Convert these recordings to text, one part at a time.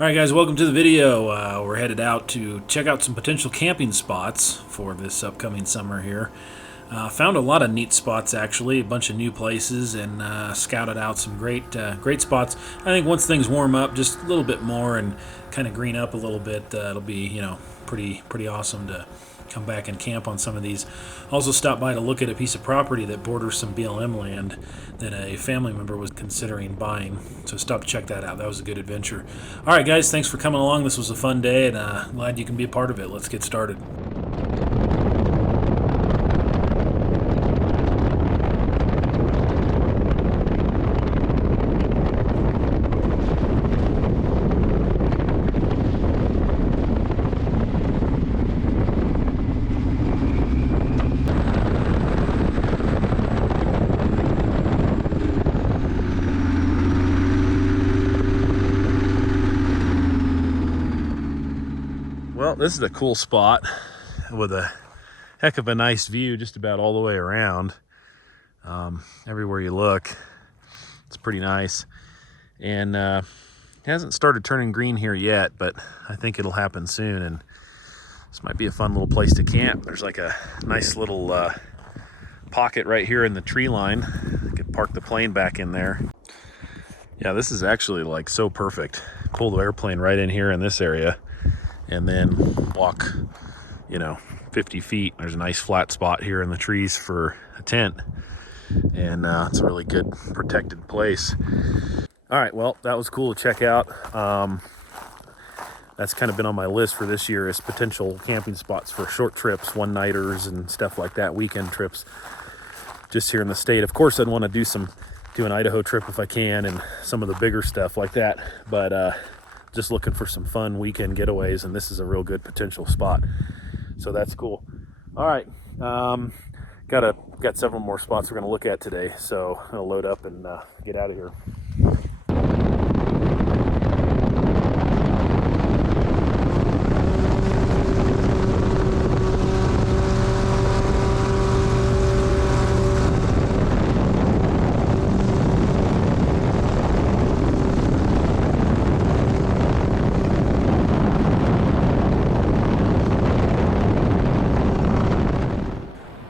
Alright guys, welcome to the video. We're headed out to check out some potential camping spots for this upcoming summer here. Found a lot of neat spots actually, a bunch of new places, and scouted out some great spots. I think once things warm up just a little bit more and kind of green up a little bit, it'll be pretty awesome to come back and camp on some of these. Also stopped by to look at a piece of property that borders some BLM land that a family member was considering buying. So stopped to check that out. That was a good adventure. All right, guys, thanks for coming along. This was a fun day, and glad you can be a part of it. Let's get started. Well, this is a cool spot with a heck of a nice view just about all the way around. Everywhere you look, it's pretty nice. And it hasn't started turning green here yet, but I think it'll happen soon. And this might be a fun little place to camp. There's like a nice little pocket right here in the tree line. I could park the plane back in there. Yeah, this is actually like so perfect. Pull the airplane right in here in this area, and then walk 50 feet. There's a nice flat spot here in the trees for a tent, and it's a really good protected place. All right, well, that was cool to check out. That's kind of been on my list for this year, is potential camping spots for short trips, one-nighters and stuff like that, weekend trips just here in the state. Of course, I'd want to do an Idaho trip if I can, and some of the bigger stuff like that, but just looking for some fun weekend getaways, and this is a real good potential spot. So that's cool. All right, got several more spots we're going to look at today, so I'll load up and get out of here.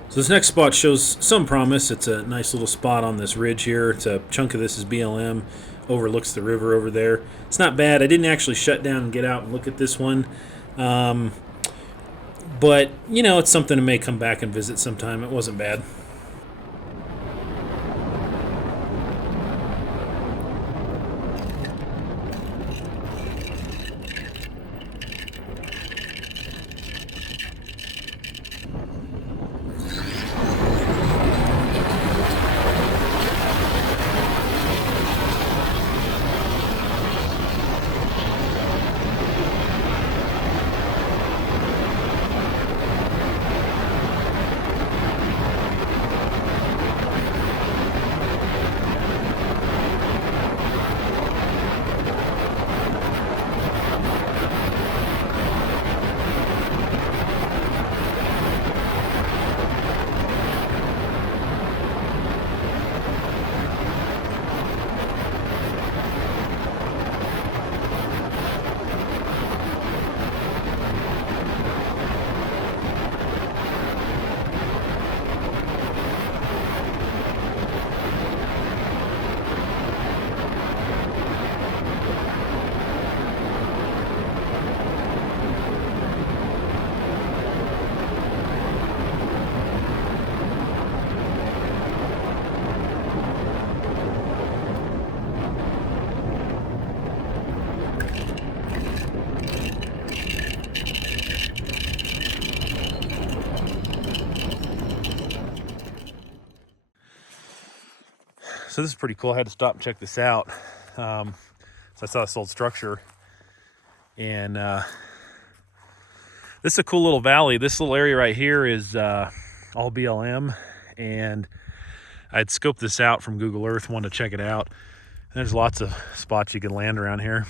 So this next spot shows some promise. It's a nice little spot on this ridge here. It's a chunk of this is BLM, overlooks the river over there. It's not bad. I didn't actually shut down and get out and look at this one. But, it's something I may come back and visit sometime. It wasn't bad. So this is pretty cool. I had to stop and check this out. So I saw this old structure, and this is a cool little valley. This little area right here is all BLM, and I'd scoped this out from Google Earth, wanted to check it out. And there's lots of spots you can land around here.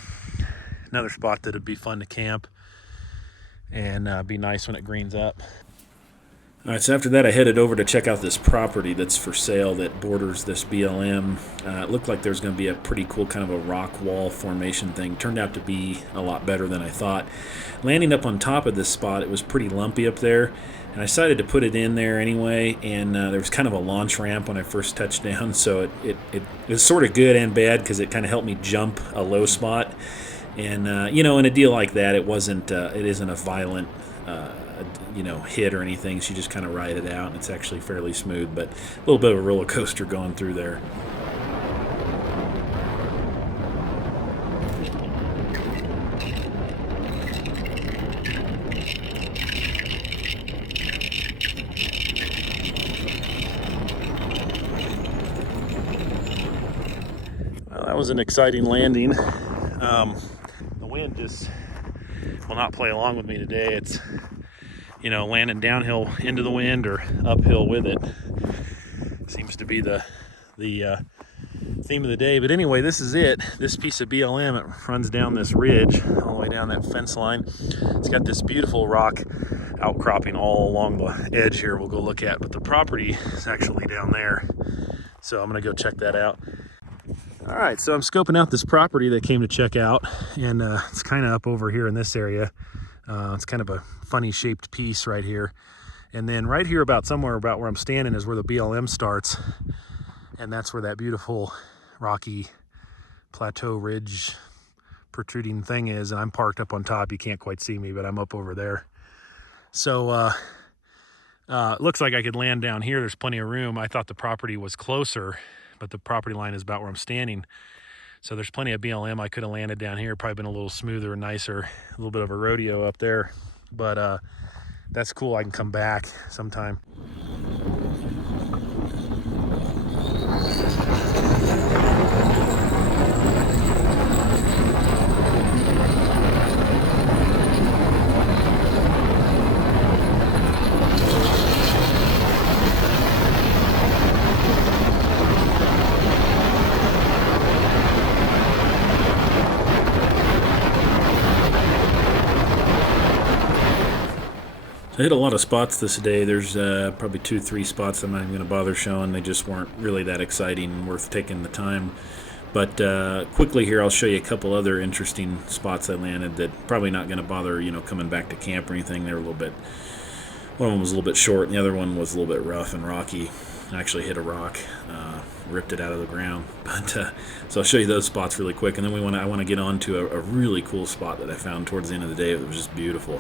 Another spot that'd be fun to camp and be nice when it greens up. All right, so after that, I headed over to check out this property that's for sale that borders this BLM. It looked like there was going to be a pretty cool kind of a rock wall formation thing. Turned out to be a lot better than I thought. Landing up on top of this spot, it was pretty lumpy up there, and I decided to put it in there anyway. And there was kind of a launch ramp when I first touched down, so it was sort of good and bad because it kind of helped me jump a low spot. And in a deal like that, it isn't a violent hit or anything. So you just kind of ride it out, and it's actually fairly smooth, but a little bit of a roller coaster going through there. Well, that was an exciting landing. The wind just will not play along with me today. It's landing downhill into the wind or uphill with it seems to be the theme of the day. But anyway, this is it. This piece of BLM, it runs down this ridge all the way down that fence line. It's got this beautiful rock outcropping all along the edge here we'll go look at, but the property is actually down there. So I'm gonna go check that out. All right, so I'm scoping out this property that I came to check out, and it's kind of up over here in this area. It's kind of a funny shaped piece right here. And then right here somewhere about where I'm standing is where the BLM starts. And that's where that beautiful rocky plateau ridge protruding thing is. And I'm parked up on top. You can't quite see me, but I'm up over there. So looks like I could land down here. There's plenty of room. I thought the property was closer, but the property line is about where I'm standing. So there's plenty of BLM. I could have landed down here, probably been a little smoother and nicer, a little bit of a rodeo up there. But that's cool. I can come back sometime. I hit a lot of spots this day. There's probably 2-3 spots I'm not even going to bother showing. They just weren't really that exciting and worth taking the time. But quickly here, I'll show you a couple other interesting spots I landed that probably not going to bother, coming back to camp or anything. They're a little bit. One of them was a little bit short, and the other one was a little bit rough and rocky. I actually hit a rock, ripped it out of the ground. But so I'll show you those spots really quick, and then I want to get on to a really cool spot that I found towards the end of the day. It was just beautiful.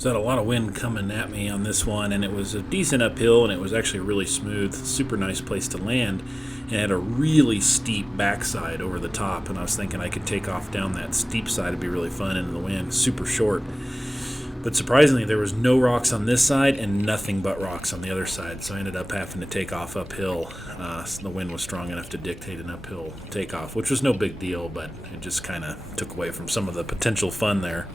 So I had a lot of wind coming at me on this one, and it was a decent uphill, and it was actually really smooth, super nice place to land. And it had a really steep backside over the top, and I was thinking I could take off down that steep side. It'd be really fun into the wind, super short. But surprisingly, there was no rocks on this side and nothing but rocks on the other side, so I ended up having to take off uphill. The wind was strong enough to dictate an uphill takeoff, which was no big deal, but it just kind of took away from some of the potential fun there.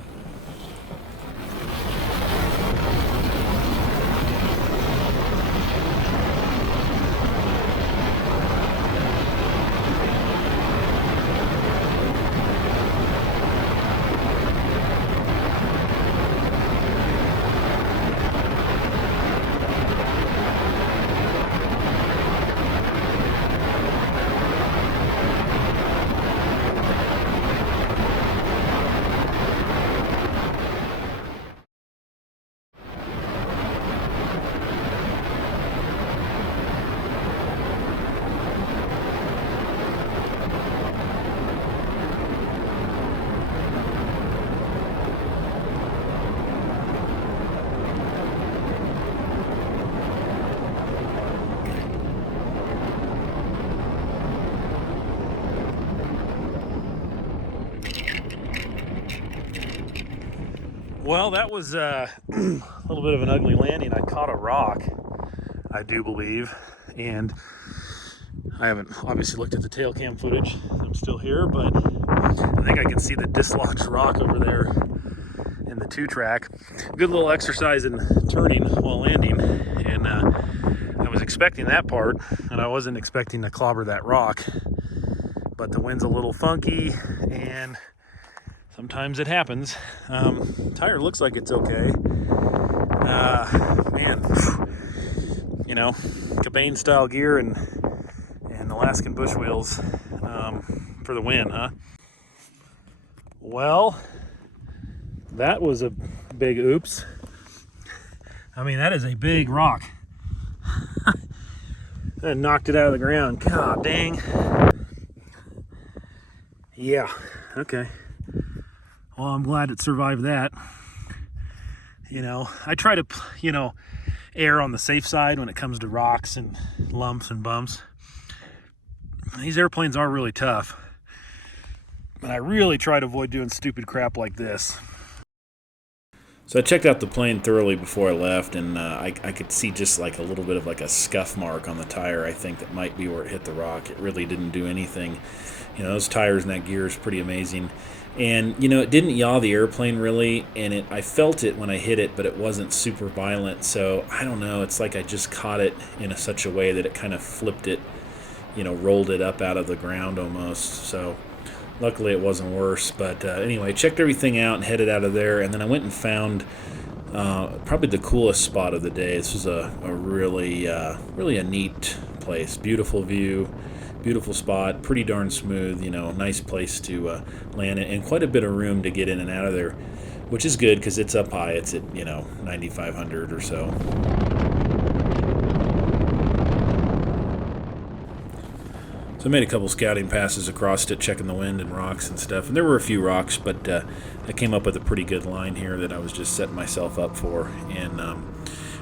Well, that was a little bit of an ugly landing. I caught a rock, I do believe, and I haven't obviously looked at the tail cam footage. I'm still here, but I think I can see the dislodged rock over there in the 2-track. Good little exercise in turning while landing, and I was expecting that part, and I wasn't expecting to clobber that rock, but the wind's a little funky, and sometimes it happens. Tire looks like it's okay. Man, you know, Cabane style gear and Alaskan bush wheels for the win, huh? Well, that was a big oops. I mean, that is a big rock. That knocked it out of the ground. God dang. Yeah, okay. Well, I'm glad it survived that. You know, I try to, err on the safe side when it comes to rocks and lumps and bumps. These airplanes are really tough, but I really try to avoid doing stupid crap like this. So I checked out the plane thoroughly before I left, and I could see just like a little bit of like a scuff mark on the tire. I think that might be where it hit the rock. It really didn't do anything. You know, those tires and that gear is pretty amazing. And, it didn't yaw the airplane really, and I felt it when I hit it, but it wasn't super violent. So, I don't know, it's like I just caught it in such a way that it kind of flipped it, rolled it up out of the ground almost. So, luckily it wasn't worse. But anyway, checked everything out and headed out of there, and then I went and found probably the coolest spot of the day. This was a really a neat place. Beautiful view. Beautiful spot, pretty darn smooth, nice place to land it, and quite a bit of room to get in and out of there, which is good because it's up high. It's at, 9,500 or so. So I made a couple scouting passes across it, checking the wind and rocks and stuff, and there were a few rocks, but I came up with a pretty good line here that I was just setting myself up for, and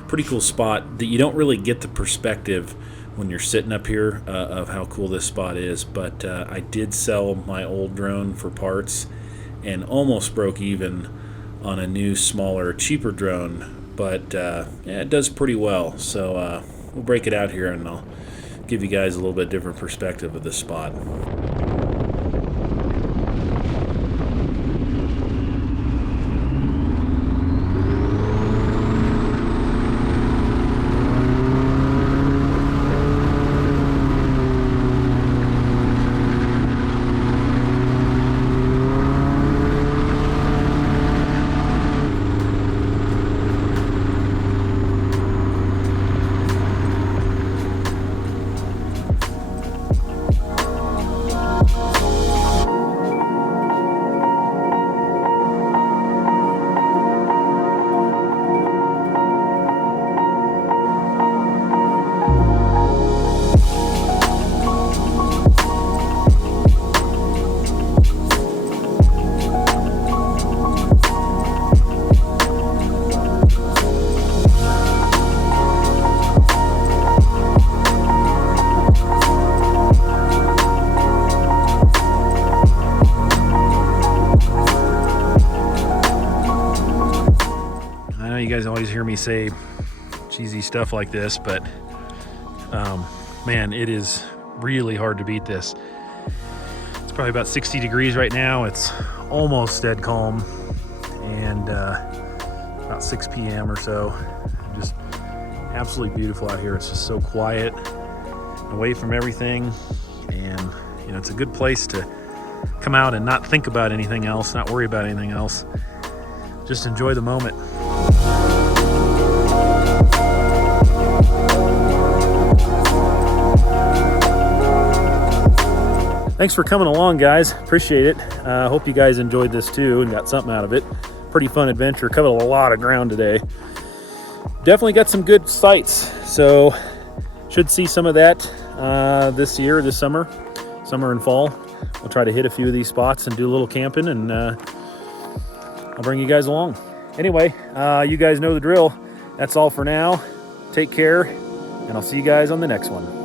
pretty cool spot that you don't really get the perspective when you're sitting up here of how cool this spot is. But I did sell my old drone for parts and almost broke even on a new, smaller, cheaper drone. But it does pretty well. So we'll break it out here and I'll give you guys a little bit different perspective of this spot. You guys always hear me say cheesy stuff like this, but man, it is really hard to beat this. It's probably about 60 degrees right now. It's almost dead calm, and about 6 p.m. or so. Just absolutely beautiful out here. It's just so quiet, away from everything, and it's a good place to come out and not think about anything else, not worry about anything else. Just enjoy the moment. Thanks for coming along, guys. Appreciate it. Hope you guys enjoyed this too and got something out of it. Pretty fun adventure. Covered a lot of ground today. Definitely got some good sights. So should see some of that this summer and fall. We'll try to hit a few of these spots and do a little camping, and I'll bring you guys along. Anyway, you guys know the drill. That's all for now. Take care, and I'll see you guys on the next one.